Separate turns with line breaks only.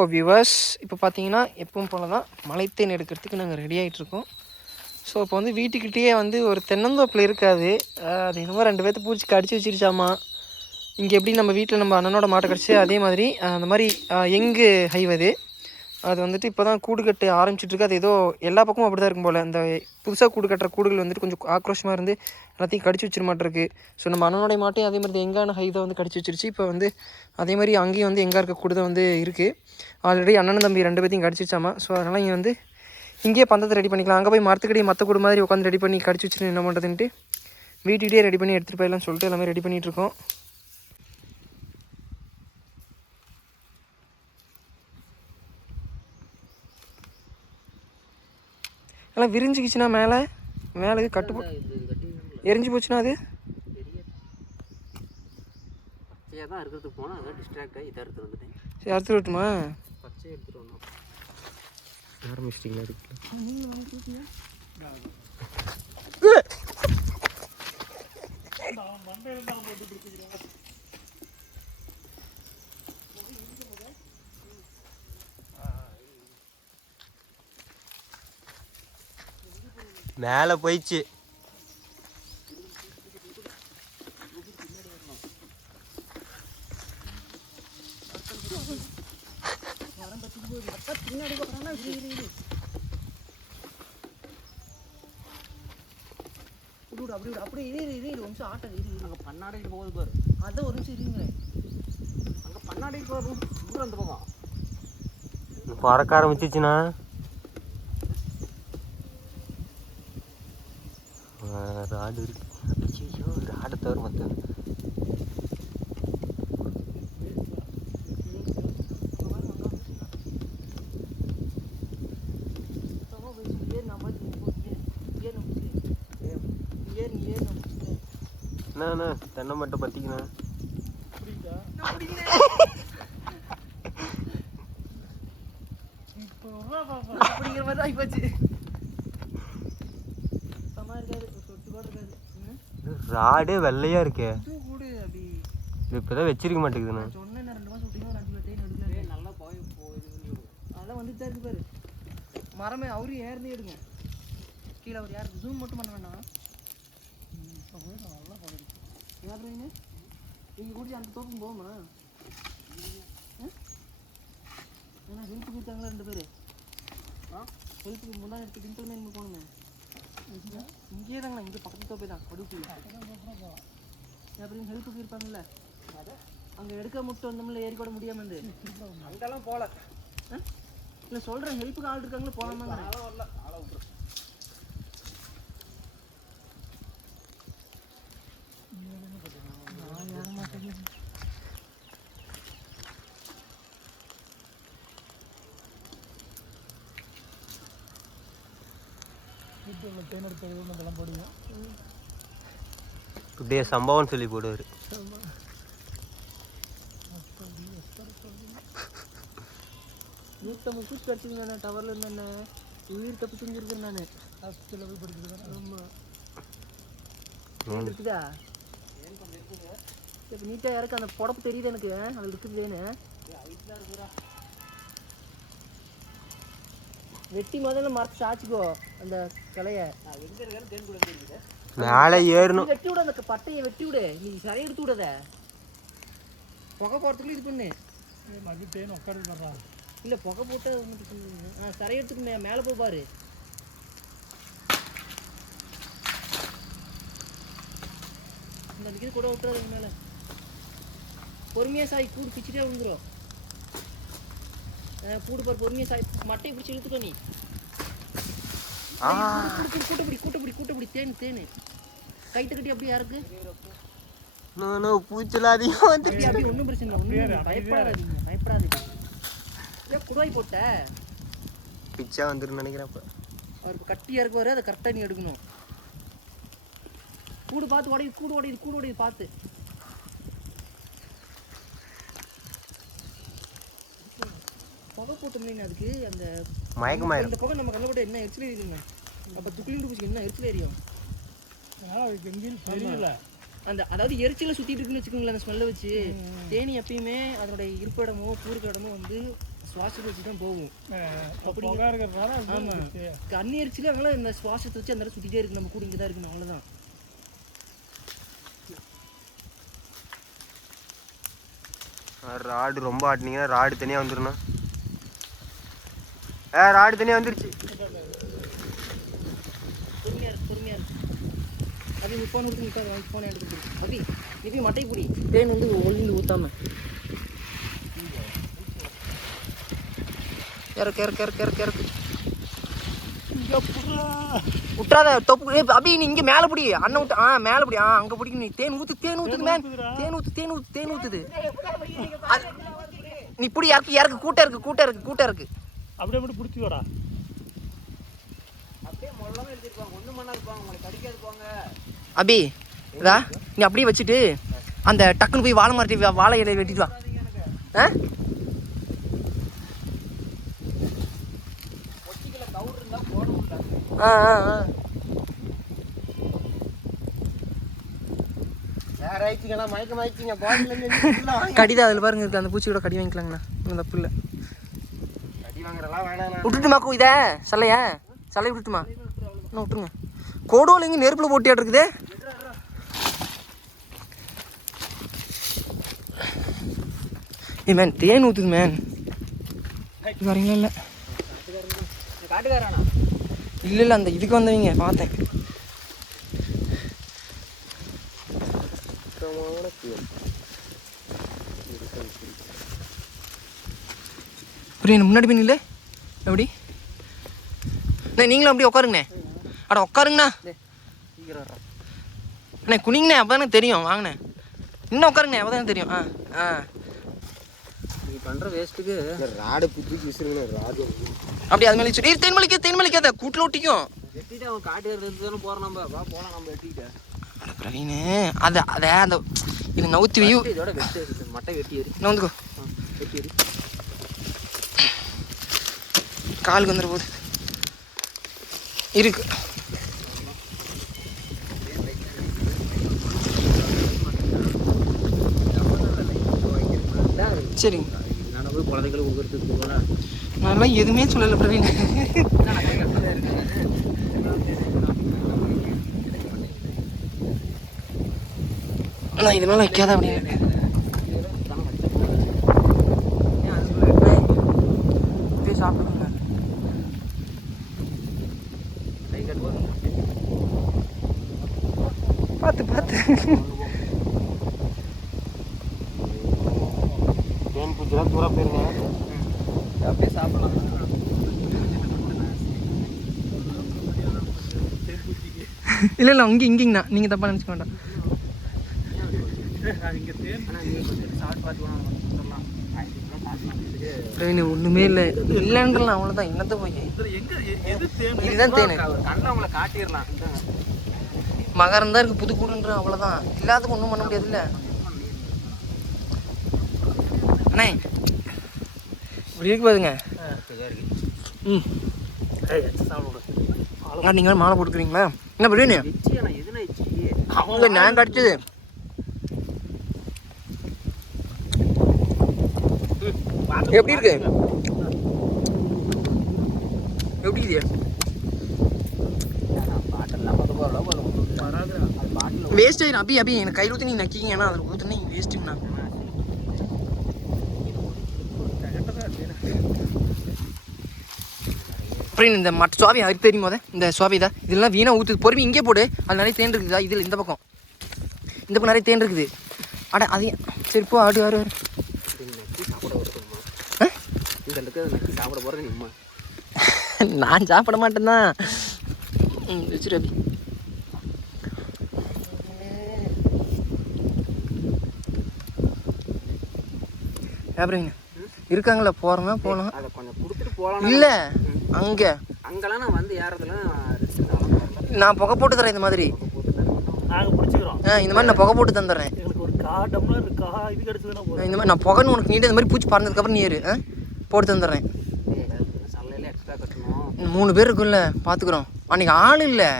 இப்போ வியூவர்ஸ் இப்போ பார்த்தீங்கன்னா எப்பவும் போல தான் மலைத்தேன் எடுக்கிறதுக்கு நாங்கள் ரெடி ஆகிட்ருக்கோம் ஸோ இப்போ வந்து வீட்டுக்கிட்டேயே வந்து ஒரு தென்னந்தோப்பில் இருக்காது. அது என்னமோ ரெண்டு பேர்த்து பூச்சி கடிச்சு வச்சிருச்சாமா. இங்கே எப்படி நம்ம வீட்டில் நம்ம அண்ணனோட மாட்டை கடிச்சு அதே மாதிரி அந்த மாதிரி எங்கு ஹைவது அது வந்துட்டு இப்போ தான் கூடு கட்ட ஆரம்பிச்சிட்ருக்கு அது ஏதோ எல்லா பக்கமும் அப்படி தான் இருக்கும் போல். இந்த புதுசாக கூடு கட்டுற கூடுகள் வந்துட்டு கொஞ்சம் ஆக்ரோஷமாக இருந்து எல்லாத்தையும் கடிச்சு வச்சிட மாட்டிருக்கு ஸோ நம்ம அண்ணனுடைய மாட்டையும் அதே மாதிரி எங்கான ஹைதை வந்து கடிச்சு வச்சிருச்சு. இப்போ வந்து அதே மாதிரி அங்கேயும் வந்து எங்கே இருக்க கூடு வந்து இருக்குது ஆல்ரெடி அண்ணன் தம்பி ரெண்டு பேத்தையும் கடிச்சிச்சாமா ஸோ அதனால் இங்கே வந்து இங்கேயே பந்தத்தை ரெடி பண்ணிக்கலாம். அங்கே போய் மரத்துக்கடி மற்ற கூடு மாதிரி உட்காந்து ரெடி பண்ணி கடிச்சு வச்சுட்டு என்ன பண்ணுறதுன்ட்டு வீட்டுக்கிட்டே ரெடி பண்ணி எடுத்துகிட்டு போயிடலாம்னு சொல்லிட்டு எல்லாமே ரெடி பண்ணிகிட்டு எல்லாம் விரிஞ்சிக்கிச்சுன்னா மேலே மேலே கட்டு போ- எரிஞ்சு போச்சுன்னா அது?
தான் இருக்கிறதுக்கு போனால் அதான் டிஸ்ட்ராக்ட் ஆகி இதை எடுத்து வந்துட்டேன்.
சரி அறுத்து விட்டுமா
பச்சை எடுத்துகிட்டு வந்தோம்
ஆரம்பிச்சிட்டிங்களா அதுக்கு
மேலே போயிடுச்சு.
அப்படி விடு அப்படியே இரு இரு இரு நிமிஷம் ஆட்டம் இரு
அங்கே போகுது பாரு.
அதான் ஒரு நிமிஷம் இருங்களேன்
அங்கே பண்ணாடிட்டு போகிற தூரம் அந்த பக்கம்
பறக்க ஆரம்பிச்சிச்சுண்ணா. ராடு இருக்கு. ஐயோ ராடை தவிர மற்ற என்னண்ணா தென்னை மட்டும் பற்றிக்கண்ணா
அப்படிங்கிற மாதிரி தான் சமா இருக்காது ஒரு சொட்டு கூட இருக்காது ம்.
ராடே வெள்ளையா இருக்கே.
இது கூடு அப்படி
இது இப்போதான் வச்சிருக்க மாட்டேங்குதுண்ணா.
நல்லா
மரமே அவரும் ஏறினே எடுங்க கீழே அவர் யார் ஜூம் மட்டும் பண்ண வேண்டாம் யாருன்னு நீங்கள் கூட்டி அந்த தோப்பும் போகுமா ஏன்னா ஹெல்ப் கொடுத்தாங்களா ரெண்டு பேர் ஆ ஹெல்ப்புக்கு முன்னாடி எடுத்து டிங்கிள் மேன் போகணுமே இங்கேயே தாங்கண்ணா இங்கே பக்கத்து தோப்பே தான் கடுப்பு அப்படின்னு ஹெல்ப்புக்கு இருப்பாங்கல்ல? அங்கே எடுக்க முட்டு வந்தோம்ல ஏறி கூட முடியாம இருந்து.
அங்கெல்லாம் போகல
இல்லை சொல்கிறேன் ஹெல்ப்புக்கு ஆள் இருக்காங்களே போகலாமாங்க
இப்படியே சம்பவம்னு சொல்லி போடுவார்.
நூற்றம்பது பூச்சி கடிச்சிங்க டவரில் இருந்தேண்ணே உயிர் தப்பு செஞ்சுருக்கேன் நான். ஹாஸ்பிட்டலில் போய் படிக்கிறேன் ஆமாம் இருக்குதா? இப்போ நீட்டாக இறக்கு அந்த புடப்பு தெரியுது எனக்கு? அதில் இருக்குதுன்னு. வெட்டி முதல்ல மரத்து சாச்சிக்கோ அந்த கிளைய.
மேலே ஏறணும்.
வெட்டி விடு அந்த பட்டையை வெட்டி விடு. நீ சரி எடுத்து விடாத. புகை போகிறதுக்குள்ள இது பண்ணு. இல்லை புகை போட்டு ஒன்றும் பிரச்சனை இல்லை. ஆ சரை எடுத்துக்கு மே மேலே போய் பாரு. இந்த இது கூட விட்டுறது மேலே பொறுமையாக சாய் கூடு பிச்சுட்டே விழுந்துரும். கூடு பாரு பொறுமையாக சாய் மட்டையை பிடிச்சி இழுத்துக்கோ நீ. கூட்டப்படி கூட்டப்படி கூட்டப்படி தேனு தேனு கைட்டு கட்டி அப்படியே
பூச்செல்லாம் அதிகமாக வந்து
அப்படி ஒன்றும் பிரச்சனை இல்லை பயப்படாதீங்க பயப்படாதீங்க. ஏன் குடாய் போட்ட.
பிச்சா வந்துருன்னு நினைக்கிறேன்
அவர் இப்ப கட்டியா இருக்குவாரு அதை கரெக்டாக நீ எடுக்கணும். கூடு பார்த்து உடையுது கூடு உடையுது கூடு உடையுது பார்த்து. புகை போட்டோம்னா அதுக்கு. அந்த
மயக்கமாயிரும்
இந்த புகை நம்ம கண்ணில் போட்டு என்ன எரிச்சல் எரியுங்க அப்போ துக்ளிண்டு பூச்சி என்ன எரிச்சல் எரியும்?
தெரியல.
அந்த அதாவது எரிச்சல சுத்திட்டு இருக்குன்னு வச்சுக்கோங்களேன் அந்த ஸ்மெல்லை வச்சு. தேனி எப்பயுமே அதனுடைய இருப்பிடமோ கூறுக்கு இடமோ வந்து
சுவாசத்தை வச்சு தான் போகும். அப்படி ஆமாம் அரிச்சில அதனால இந்த சுவாசத்தை வச்சு அந்த இடம் சுற்றிட்டே இருக்கு. நம்ம கூட இங்கே தான் இருக்கணும். அவ்வளோதான்
ராடு ரொம்ப ஆட்டினீங்கன்னா ராடு தனியாக வந்துருண்ணா ஏ ராடு தனியாக வந்துருச்சு.
பொறுமையாக இருக்கு பொறுமையாக இருக்கு அது நீ ஃபோன் எடுத்து நிற்காது ஃபோனை எடுத்து. அபி நீ போய் மட்டை பிடி. தேன் வந்து ஒளிந்து ஊத்தாம. இறக்கு இறக்கு இறக்கு இறக்கு இறக்கு. விட்றாத தொப்பு. அபி நீ இங்கே மேலே பிடி. அண்ணன் விட்டு ஆ மேலே பிடி. ஆ அங்கே பிடிக்கணும் நீ தேன் ஊற்று தேன் ஊற்றுது மேன் தேன் ஊற்று தேன் ஊற்று தேன் ஊற்றுது அது- நீ பிடி இறக்கு இறக்கு. கூட்டம் இருக்கு கூட்டம் இருக்கு கூட்டம் இருக்கு.
அப்படியே மட்டும் பிடிச்சி
போங்க.
அபி இதா நீ அப்படியே வச்சுட்டு அந்த டக்குன்னு போய் வாழை வா- வாழை இலையை வெட்டிட்டு வா. ஆ? ஆ ஆ கடிதான் அதில் பாருங்க இருக்கு அந்த பூச்சி கூட கடி வாங்கிக்கலாங்கண்ணா. ஒன்றும் தப்பு இல்லை விட்டுட்டுமாக்கோ இதை? சல்லையா? சல்லையை விட்டுட்டுமா? இன்னும் விட்டுருங்க. கோடோல் எங்கே நெருப்பில் போட்டியாட்டு இருக்குதே ஏ மேன் தேன் ஊற்றுது மேன் வரீங்களா இல்லை. இல்லை இல்லை அந்த இதுக்கு வந்தவங்க பார்த்தேன். புரியல முன்னாடி போய் நில்லு. எப்படி? அண்ணே நீங்களும் அப்படியே உட்காருங்கண்ணே. அட உட்காருங்கண்ணா. அண்ணே குனிங்கண்ணே அப்போ தானே தெரியும். வாங்கண்ணே. இன்னும் உட்காருங்கண்ணே அப்போ தானே தெரியும். ஆ ஆ.
நீ பண்ணுற வேஸ்ட்டுக்கு
ராடு புத்தி விசிறுங்கண்ணா ராடு
அப்படி அது மேலே சொல்லி தேன் மலிக்க தேன் மலிக்காத கூட்டில் ஒட்டிக்கும்.
வெட்டிட்டு அவன் எடுத்து தானே போகிறோம் நம்ம. வா போகலாம் நம்ம வெட்டிக்கிட்ட.
அட பிரவீனு. அதை அதை அந்த இது நவுத்தி வியூ
இதோட வெட்டி. மட்டை வெட்டி ஏறி
நான் வந்துக்கோ.
வெட்டி ஏறி
காலுக்கு வந்துட போகுது இருக்கு. சரிங்க.
நான்
எதுவுமே சொல்லலை பிரவீன். நான் இது மேலே வைக்காத அப்படின்னு இப்படியே சாப்பிடுங்க
கை கட்டுவோம்
பார்த்து பார்த்து
தேன் பூச்சிலாம் தூரம் போயிருங்க
அப்படியே சாப்பிடலாம்
இல்லை இல்லை இங்கே இங்கேங்கண்ணா நீங்கள் தப்பாக நினச்சிக்க வேண்டாம். பிரவீன் ஒன்றுமே இல்லை. இல்லைன்றலாம் அவ்வளோதான் என்னத்த போய்? இதுதான் தேனு. மகரம் தான் இருக்குது புது கூடுன்ற அவ்வளோதான் இல்லாததுக்கு ஒன்றும் பண்ண முடியாதுல்ல. அண்ணே இப்படி இருக்கு. பாருங்க ம் நீங்கள் மாலை போட்டுக்கிறீங்களா? என்ன
எச்சி
அவங்க நான் கடிச்சது. எப்படி இருக்கு? எப்படி இது? வேஸ்ட் ஆயிரும். அபி அபி எனக்கு கையில் ஊற்றி நீ நக்கிங்க ஏன்னா அதில் ஊற்றுனே வேஸ்ட்டுங்கண்ணா அப்புறம் இந்த மற்ற சுவாபி அது தெரியும்? போத இந்த சுவாபி தான். இதெல்லாம் வீணாக ஊற்றுது பொறுமை இங்கே போடு. அது நிறைய தேன் இருக்குதா. இதில் இந்த பக்கம். இந்த பக்கம் நிறைய தேன் இருக்குது. அட அதையும் சரி போ ஆடு
நக்கி சாப்பிட நிம்மா
நான் சாப்பிட மாட்டேன்னா. வச்சிரு அபி ஏப்ரவீன் இருக்காங்களா? போகிறோமா
அதை போகலாம்
இல்லை. அங்கே?
அங்கெல்லாம் நான் வந்து ஏறதுலாம்
நான் புகை போட்டு தரேன் இந்த மாதிரி.
நாங்கள் பிடிச்சிக்கிறோம்.
ஆ இந்த மாதிரி நான் புகை போட்டு தந்துடுறேன்.
எங்களுக்கு ஒரு கா டம்ளர் இருக்கா? இது கிடச்சதுன்னா போதும்.
இந்த மாதிரி நான் புகைன்னு உனக்கு நீட்டு இந்த மாதிரி பூச்சி பறந்ததுக்கப்புறம் நீ ஏறு. ஆ போட்டு தந்துடுறேன். மூணு பேர் இருக்குல்ல பார்த்துக்குறோம் அன்னைக்கு ஆள் இல்லை.